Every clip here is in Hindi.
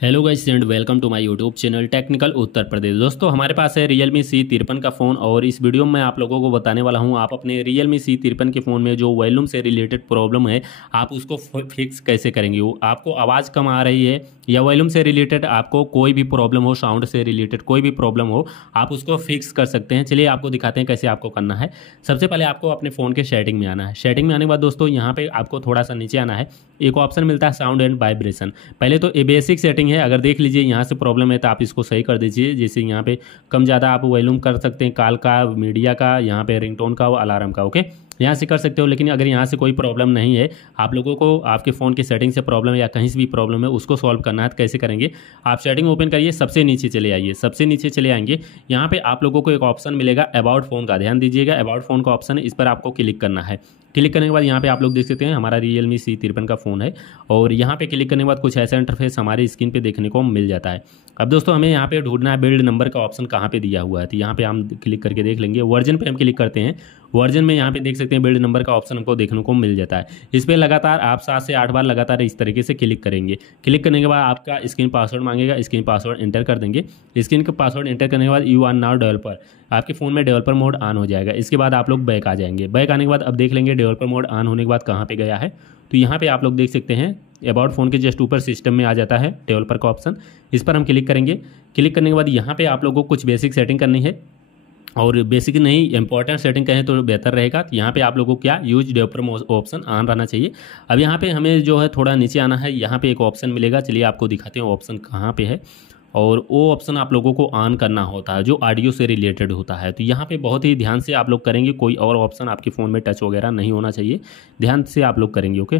Hello guys and welcome to my YouTube channel technical Uttar Pradesh. दोस्तों हमारे पास है Realme C53 का फ़ोन और इस वीडियो में मैं आप लोगों को बताने वाला हूं आप अपने Realme C53 के फ़ोन में जो वॉल्यूम से रिलेटेड प्रॉब्लम है आप उसको फिक्स कैसे करेंगे। वो आपको आवाज़ कम आ रही है या वॉल्यूम से रिलेटेड आपको कोई भी प्रॉब्लम हो, साउंड से रिलेटेड कोई भी प्रॉब्लम हो, आप उसको फिक्स कर सकते हैं। चलिए आपको दिखाते हैं कैसे आपको करना है। सबसे पहले आपको अपने फ़ोन के सेटिंग में आना है। सेटिंग में आने के बाद दोस्तों यहाँ पे आपको थोड़ा सा नीचे आना है। एक ऑप्शन मिलता है साउंड एंड वाइब्रेशन। पहले तो ये बेसिक सेटिंग है, अगर देख लीजिए यहाँ से प्रॉब्लम है तो आप इसको सही कर दीजिए। जैसे यहाँ पे कम ज़्यादा आप वॉल्यूम कर सकते हैं, कॉल का, मीडिया का, यहाँ पे रिंगटोन का, अलार्म का, ओके यहाँ से कर सकते हो। लेकिन अगर यहाँ से कोई प्रॉब्लम नहीं है, आप लोगों को आपके फ़ोन के सेटिंग से प्रॉब्लम है या कहीं से भी प्रॉब्लम है, उसको सॉल्व करना है तो कैसे करेंगे। आप सेटिंग ओपन करिए, सबसे नीचे चले आइए। सबसे नीचे चले आएंगे, यहाँ पे आप लोगों को एक ऑप्शन मिलेगा अबाउट फ़ोन का। ध्यान दीजिएगा, अबाउट फ़ोन का ऑप्शन है, इस पर आपको क्लिक करना है। क्लिक करने के बाद यहाँ पे आप लोग देख सकते हैं हमारा Realme C53 का फ़ोन है और यहाँ पे क्लिक करने के बाद कुछ ऐसा इंटरफेस हमारी स्क्रीन पे देखने को मिल जाता है। अब दोस्तों हमें यहाँ पे ढूंढना है बिल्ड नंबर का ऑप्शन कहाँ पे दिया हुआ है, तो यहाँ पे हम क्लिक करके देख लेंगे। वर्जन पे हम क्लिक करते हैं। वर्जन में यहाँ पे देख सकते हैं बिल्ड नंबर का ऑप्शन हमको देखने को मिल जाता है। इस पर लगातार आप 7 से 8 बार लगातार इस तरीके से क्लिक करेंगे। क्लिक करने के बाद आपका स्क्रीन पासवर्ड मांगेगा, स्क्रीन पासवर्ड एंटर कर देंगे। स्क्रीन का पासवर्ड एंटर करने के बाद यू आर नाउ डेवलपर, आपके फ़ोन में डेवलपर मोड ऑन हो जाएगा। इसके बाद आप लोग बैक आ जाएंगे। बैक आने के बाद अब देख लेंगे डेवलपर मोड ऑन होने के बाद कहाँ पे गया है। तो यहाँ पे आप लोग देख सकते हैं अबाउट फ़ोन के जस्ट ऊपर सिस्टम में आ जाता है डेवलपर का ऑप्शन। इस पर हम क्लिक करेंगे। क्लिक करने के बाद यहाँ पे आप लोगों को कुछ बेसिक सेटिंग करनी है और बेसिक नहीं इंपॉर्टेंट सेटिंग कहें तो बेहतर रहेगा। तो यहाँ पे आप लोगों को क्या यूज डेवलपर ऑप्शन ऑन रहना चाहिए। अब यहाँ पे हमें जो है थोड़ा नीचे आना है। यहाँ पे एक ऑप्शन मिलेगा, चलिए आपको दिखाते हैं ऑप्शन कहाँ पे है। और वो ऑप्शन आप लोगों को ऑन करना होता है जो ऑडियो से रिलेटेड होता है। तो यहाँ पे बहुत ही ध्यान से आप लोग करेंगे, कोई और ऑप्शन आपके फ़ोन में टच वगैरह नहीं होना चाहिए, ध्यान से आप लोग करेंगे, ओके।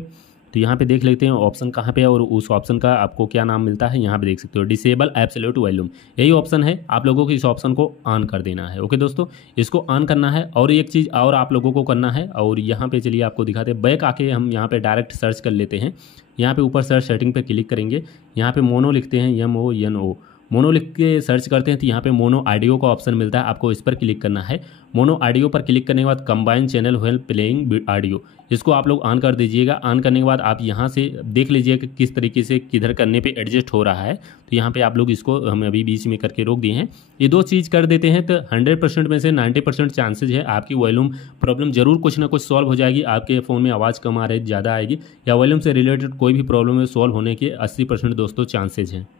तो यहाँ पे देख लेते हैं ऑप्शन कहाँ पे है और उस ऑप्शन का आपको क्या नाम मिलता है। यहाँ पे देख सकते हो डिसेबल एब्सोल्यूट वॉल्यूम, यही ऑप्शन है। आप लोगों को इस ऑप्शन को ऑन कर देना है, ओके दोस्तों, इसको ऑन करना है। और एक चीज़ और आप लोगों को करना है, और यहाँ पे चलिए आपको दिखाते हैं। बैक आके हम यहाँ पे डायरेक्ट सर्च कर लेते हैं। यहाँ पे ऊपर सर्च सेटिंग पे क्लिक करेंगे। यहाँ पे मोनो लिखते हैं, MONO, मोनो लिख के सर्च करते हैं तो यहाँ पे मोनो ऑडियो का ऑप्शन मिलता है, आपको इस पर क्लिक करना है। मोनो ऑडियो पर क्लिक करने के बाद combine channel when playing audio, इसको आप लोग ऑन कर दीजिएगा। ऑन करने के बाद आप यहाँ से देख लीजिए कि किस तरीके से किधर करने पे एडजस्ट हो रहा है। तो यहाँ पे आप लोग इसको हम अभी बीच में करके रोक दिए हैं। ये दो चीज़ कर देते हैं तो 100% में से 90% चांसेज है आपकी वॉल्यूम प्रॉब्लम जरूर कुछ ना कुछ सॉल्व हो जाएगी। आपके फ़ोन में आवाज़ कम आ रही ज़्यादा आएगी या वॉल्यूम से रिलेटेड कोई भी प्रॉब्लम है, सॉल्व होने के 80% दोस्तों चांसेज हैं।